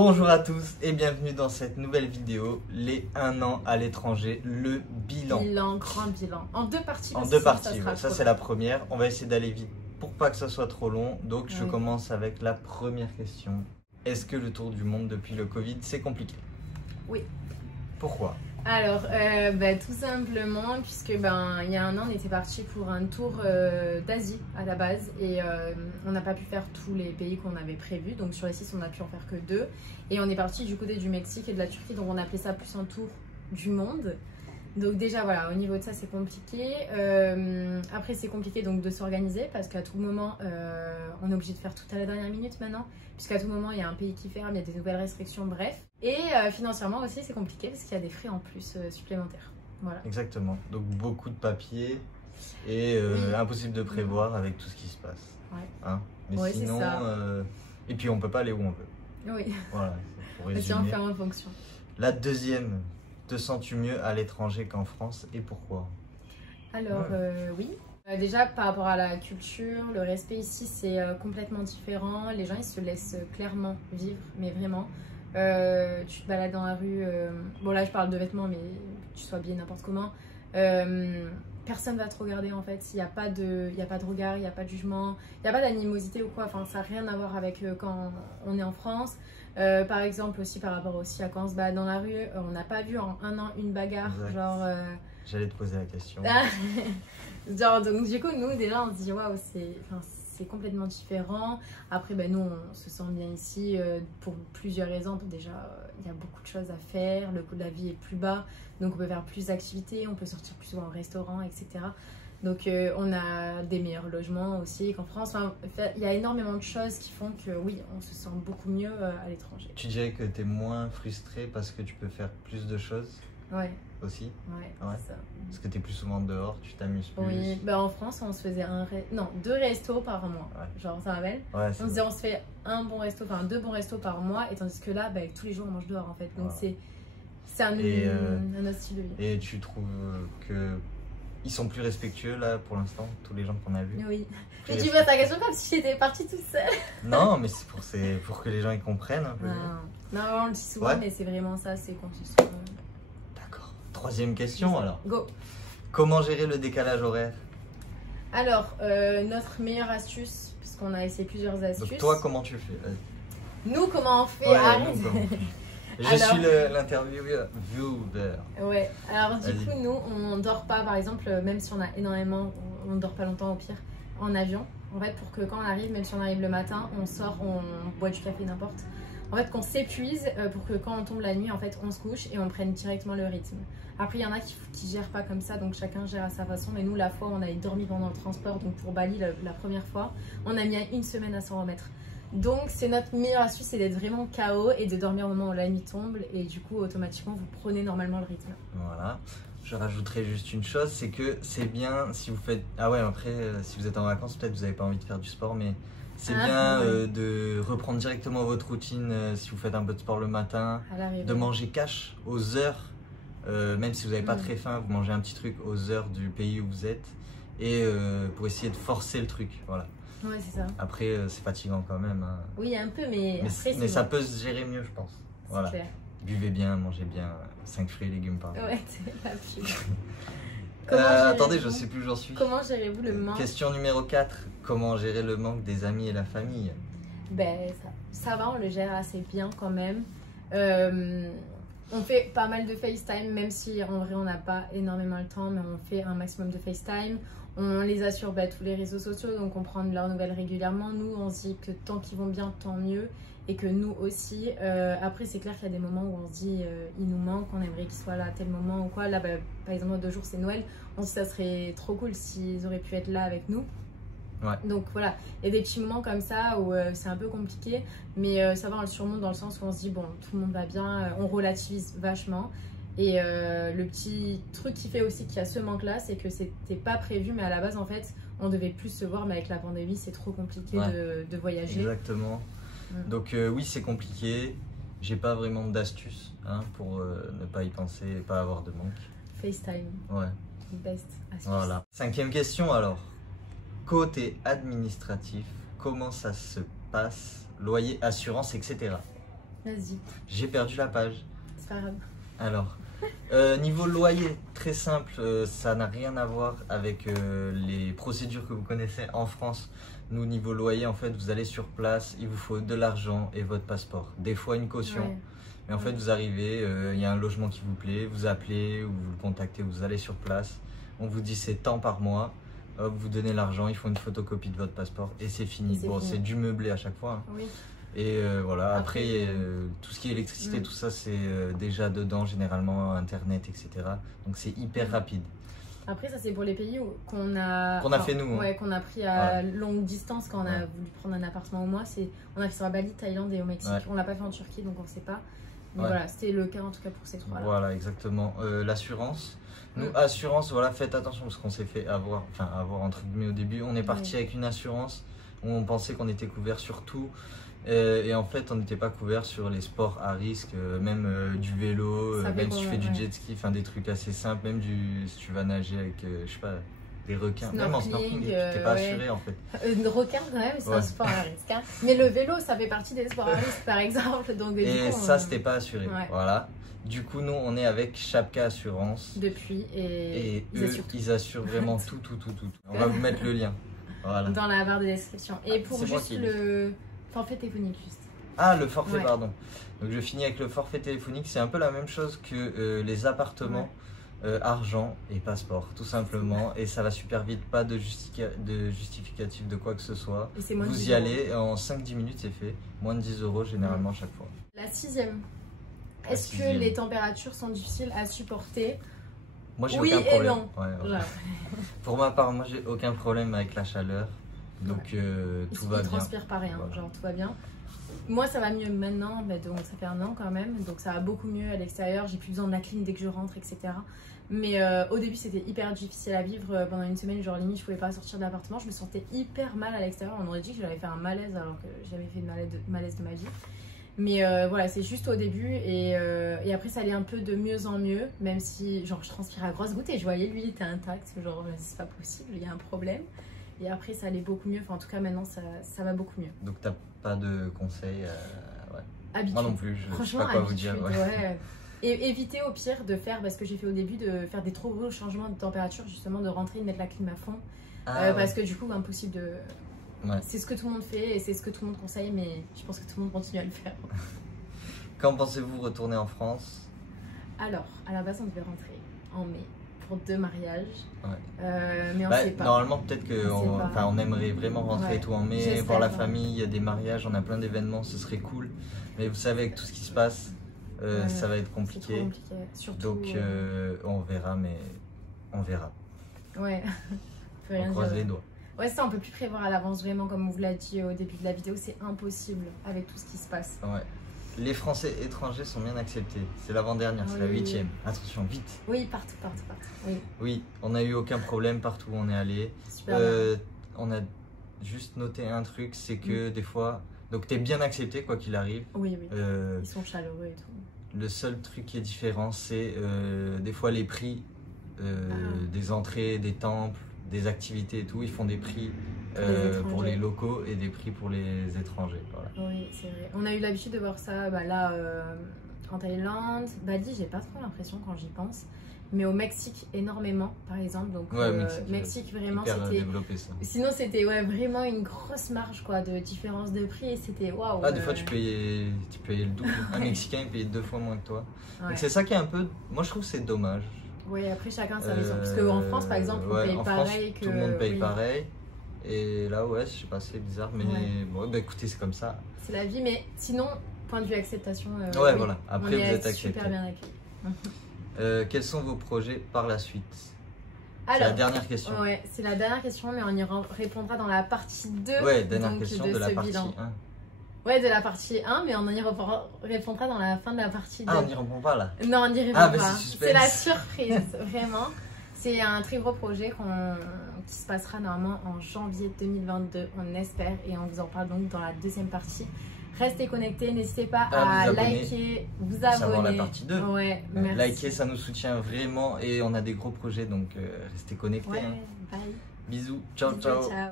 Bonjour à tous et bienvenue dans cette nouvelle vidéo, les 1 an à l'étranger, le bilan. Grand bilan. En deux parties. En deux parties, ça c'est la première. On va essayer d'aller vite pour pas que ça soit trop long. Donc je commence avec la première question. Est-ce que le tour du monde depuis le Covid, c'est compliqué? Oui. Pourquoi? Alors, tout simplement, puisque il y a 1 an, on était parti pour un tour d'Asie à la base et on n'a pas pu faire tous les pays qu'on avait prévus. Donc sur les 6, on n'a pu en faire que 2. Et on est parti du côté du Mexique et de la Turquie, donc on appelait ça plus un tour du monde. Donc déjà voilà, au niveau de ça c'est compliqué. Après c'est compliqué donc de s'organiser parce qu'à tout moment on est obligé de faire tout à la dernière minute maintenant, puisqu'à tout moment il y a un pays qui ferme, il y a des nouvelles restrictions, bref. Et financièrement aussi c'est compliqué parce qu'il y a des frais en plus supplémentaires. Voilà. Exactement, donc beaucoup de papiers et impossible de prévoir avec tout ce qui se passe. Ouais. Hein, mais sinon, et puis on peut pas aller où on veut. Oui. Voilà, pour résumer. Si on fait en fonction. La deuxième, te sens-tu mieux à l'étranger qu'en France et pourquoi? Alors oui. Déjà par rapport à la culture, le respect ici c'est complètement différent. Les gens ils se laissent clairement vivre, mais vraiment. Tu te balades dans la rue, bon là je parle de vêtements mais que tu sois habillé n'importe comment. Personne va te regarder en fait, il n'y a pas de regard, il n'y a pas de jugement, il n'y a pas d'animosité ou quoi, enfin ça n'a rien à voir avec quand on est en France. Par exemple aussi par rapport aussi à quand on se balade dans la rue, on n'a pas vu en 1 an une bagarre, exact. Genre... J'allais te poser la question. Genre, donc du coup nous déjà on se dit waouh c'est complètement différent. Après nous on se sent bien ici pour plusieurs raisons. Déjà il y a beaucoup de choses à faire, le coût de la vie est plus bas, donc on peut faire plus d'activités, on peut sortir plus souvent au restaurant, etc. Donc on a des meilleurs logements aussi qu'en France. Enfin, il y a énormément de choses qui font que oui, on se sent beaucoup mieux à l'étranger. Tu dirais que tu es moins frustrée parce que tu peux faire plus de choses? Ouais. Aussi? Ouais, c'est ça. Parce que tu es plus souvent dehors, tu t'amuses plus? Oui, en France on se faisait 2 restos par mois. Ouais. Genre ça rappelle? Ouais, on se fait 2 bons restos par mois, et tandis que là, tous les jours on mange dehors en fait. Donc c'est un autre style de vie. Et tu trouves que ils sont plus respectueux là pour l'instant, tous les gens qu'on a vus? Oui. Mais tu vois ta question comme si j'étais partie toute seule. Non, mais c'est pour que les gens ils comprennent un peu. Non, on le dit souvent, mais c'est vraiment ça, c'est qu'on se sent... D'accord. Troisième question alors. Go. Comment gérer le décalage horaire? Alors, notre meilleure astuce, puisqu'on a essayé plusieurs astuces. Donc toi, comment tu fais? Nous, comment on fait? Je suis l'intervieweur. Ouais, alors du coup, nous, on dort pas, par exemple, même si on a énormément, on dort pas longtemps au pire, en avion. En fait, pour que quand on arrive, même si on arrive le matin, on sort, on boit du café, n'importe. En fait, qu'on s'épuise pour que quand on tombe la nuit, en fait, on se couche et on prenne directement le rythme. Après, il y en a qui gèrent pas comme ça, donc chacun gère à sa façon. Mais nous, la fois, on avait dormi pendant le transport, donc pour Bali, la première fois, on a mis 1 semaine à s'en remettre. Donc, c'est notre meilleure astuce, c'est d'être vraiment KO et de dormir au moment où la nuit tombe. Et du coup, automatiquement, vous prenez normalement le rythme. Voilà. Je rajouterai juste une chose, c'est que c'est bien si vous faites... Ah ouais, après, si vous êtes en vacances, peut-être vous n'avez pas envie de faire du sport, mais... C'est bien de reprendre directement votre routine si vous faites un peu de sport le matin, de manger cash aux heures, même si vous n'avez pas très faim, vous mangez un petit truc aux heures du pays où vous êtes, et pour essayer de forcer le truc, voilà. Ouais, c'est ça. Après, c'est fatigant quand même. Hein. Oui, un peu, mais ça peut se gérer mieux, je pense. Voilà. Clair. Buvez bien, mangez bien, 5 fruits et légumes par jour. Ouais, c'est pas pire. Attendez, je sais plus où j'en suis. Comment gérez-vous le manque? Question numéro 4. Comment gérer le manque des amis et la famille? Ça va, on le gère assez bien quand même. On fait pas mal de FaceTime, même si en vrai on n'a pas énormément le temps, mais on fait un maximum de FaceTime. On les assure tous les réseaux sociaux, donc on prend de leurs nouvelles régulièrement. Nous, on se dit que tant qu'ils vont bien, tant mieux. Et que nous aussi. Après, c'est clair qu'il y a des moments où on se dit il nous manque, on aimerait qu'ils soient là à tel moment ou quoi. Là, par exemple, dans 2 jours, c'est Noël. On se dit ça serait trop cool s'ils auraient pu être là avec nous. Ouais. Donc voilà, il y a des petits moments comme ça où c'est un peu compliqué, mais ça va, on le surmonte dans le sens où on se dit bon, tout le monde va bien, on relativise vachement. Et le petit truc qui fait aussi qu'il y a ce manque là, c'est que c'était pas prévu, mais à la base en fait on devait plus se voir, mais avec la pandémie c'est trop compliqué de voyager. Exactement. Donc oui, c'est compliqué, j'ai pas vraiment d'astuces pour ne pas y penser et pas avoir de manque. FaceTime. Ouais. Best astuce. Voilà. 5e question alors. Côté administratif, comment ça se passe? Loyer, assurance, etc. Vas-y, J'ai perdu la page. c'est pas grave. Alors, niveau loyer, très simple, ça n'a rien à voir avec les procédures que vous connaissez en France. Nous, niveau loyer, en fait, vous allez sur place, il vous faut de l'argent et votre passeport. Des fois, une caution. Ouais. Mais en fait, vous arrivez, il y a un logement qui vous plaît, vous appelez ou vous le contactez, vous allez sur place. On vous dit c'est tant par mois. Hop, vous donnez l'argent, ils font une photocopie de votre passeport et c'est fini. C'est Bon, fini. c'est du meublé à chaque fois, hein. Oui. Et voilà, après, Après, tout ce qui est électricité, Mm. tout ça, c'est déjà dedans, généralement, Internet, etc. Donc c'est hyper rapide. Après, ça c'est pour les pays qu'on a, Qu'on a fait nous, hein. Ouais, qu'on a pris à longue distance quand on a Ouais. voulu prendre un appartement au mois. On a fait sur à Bali, Thaïlande et au Mexique. Ouais. On l'a pas fait en Turquie, donc on sait pas. Mais Ouais. voilà, c'était le cas en tout cas pour ces trois-là. Voilà, exactement. L'assurance. Nous, Mm. assurance, voilà, faites attention parce qu'on s'est fait avoir, enfin avoir entre guillemets au début. On est parti avec une assurance où on pensait qu'on était couvert sur tout. Et en fait, on n'était pas couvert sur les sports à risque, même du vélo, Ça fait même si tu quoi, fais du ouais. jet ski, enfin des trucs assez simples, même si tu vas nager avec, je sais pas, des requins. Même en snorkeling, tu t'es pas ouais. assuré en fait. Le requin quand même, c'est un Ouais. sport à risque. Hein. Mais le vélo, ça fait partie des sports à risque par exemple. Donc, du Et coup, ça, c'était pas assuré. Ouais. Voilà. Du coup, nous, on est avec Chapka Assurance. depuis et Et ils eux, assurent tout. ils assurent vraiment tout. On va vous mettre le lien. Voilà. Dans la barre de description. Et Ah, pour c'est moi juste qui le forfait téléphonique, juste. Ah, le forfait, Ouais. pardon. Donc, je finis avec le forfait téléphonique. C'est un peu la même chose que les appartements, argent et passeport, tout simplement. Et ça va super vite, pas de justificatif de quoi que ce soit. Et c'est moins de Vous 10 y €. allez, en 5-10 minutes, c'est fait. Moins de 10 € généralement chaque fois. La sixième. La Est-ce que sixième. les températures sont difficiles à supporter? Moi, j'ai Oui aucun et problème. non. Ouais, ouais. Voilà. Pour ma part, moi, j'ai aucun problème avec la chaleur. Donc, tout va Ils bien. transpirent pas rien, Voilà. genre tout va bien. Moi ça va mieux maintenant, mais donc ça fait un an quand même, donc ça va beaucoup mieux à l'extérieur, j'ai plus besoin de la clim dès que je rentre, etc. Mais au début c'était hyper difficile à vivre pendant une semaine, genre limite je pouvais pas sortir de l'appartement, je me sentais hyper mal à l'extérieur, on aurait dit que j'avais fait un malaise alors que j'avais fait une malaise de ma vie. Mais voilà, c'est juste au début et après ça allait un peu de mieux en mieux, même si genre je transpirais à grosses gouttes et je voyais lui il était intact, genre c'est pas possible, il y a un problème. Et après ça allait beaucoup mieux, enfin en tout cas maintenant ça va beaucoup mieux. Donc, t'as pas de conseils ouais. Habitude. Moi non plus, je sais Franchement, pas quoi vous habitude, dire. Ouais. ouais. Et éviter au pire de faire, parce que j'ai fait au début, de faire des trop gros changements de température, justement de rentrer et de mettre la clim à fond. Ah, Parce que du coup, impossible de. Ouais. C'est ce que tout le monde fait et c'est ce que tout le monde conseille, mais je pense que tout le monde continue à le faire. Quand pensez-vous retourner en France? Alors, à la base, on devait rentrer en mai pour 2 mariages. Ouais. Mais on Bah, sait pas. normalement, peut-être On sait pas. on aimerait vraiment rentrer Ouais. tout en mai, J'espère, voir la ouais. famille, il y a des mariages, on a plein d'événements, ce serait cool. Mais vous savez, avec tout ce qui se passe, Ouais, ça va être C'est compliqué. trop compliqué. Surtout. Donc, on verra, mais on verra. Ouais. On peut rien On croise dire. les doigts. Ouais, ça, on peut plus prévoir à l'avance, vraiment, comme on vous l'a dit au début de la vidéo, c'est impossible avec tout ce qui se passe. Ouais. Les Français étrangers sont bien acceptés. C'est l'avant-dernière, c'est la Oui. 8e. Attention, vite. Oui, partout. Oui, Oui, on n'a eu aucun problème partout où on est allé. super. Bien. On a juste noté un truc, c'est que des fois, donc t'es bien accepté quoi qu'il arrive. Oui. Euh, Ils sont chaleureux et tout. le seul truc qui est différent, c'est des fois les prix Ah. des entrées, des temples, des activités et tout. Ils font des prix les pour les étrangers. locaux et des prix pour les étrangers. Voilà. Oui, c'est vrai. On a eu l'habitude de voir ça là en Thaïlande. Bali, j'ai pas trop l'impression quand j'y pense. Mais au Mexique, énormément, par exemple. Donc, Ouais, Mexique, vraiment, hyper c'était. développé ça. Sinon, c'était vraiment une grosse marge quoi, de différence de prix. Et c'était waouh. Ah, des fois tu payais le double. Un Mexicain il payait 2 fois moins que toi. Ouais. Donc c'est ça qui est un peu. Moi je trouve que c'est dommage. Ouais, après chacun sa maison. Parce qu'en France, par exemple, on ouais, paye en pareil France, que. tout le monde paye oui. pareil. Et là, ouais, je sais pas, c'est bizarre. Mais Ouais. bon, bah écoutez, c'est comme ça. C'est la vie, mais sinon, point de vue acceptation. Ouais, oui, voilà. Après, on vous est êtes accepté. super bien accueillis. Quels sont vos projets par la suite? C'est la Alors, dernière question. ouais, c'est la dernière question, mais on y répondra dans la partie 2. Ouais, dernière donc, question de de la ce partie bilan. 1. Ouais, de la partie 1, mais on y répondra dans la fin de la partie 2. Ah, on n'y répond pas là. Non, on n'y répond Ah, bah, pas. c'est suspense. C'est la surprise, vraiment. C'est un très gros projet qui se passera normalement en janvier 2022, on espère, et on vous en parle donc dans la deuxième partie. Restez connectés, n'hésitez pas À à vous abonner. liker, vous Pour savoir abonner. la partie 2. Ouais, merci. Likez, ça nous soutient vraiment et on a des gros projets donc restez connectés. Ouais, Hein. bye. Bisous, ciao Bisous, ciao. ciao.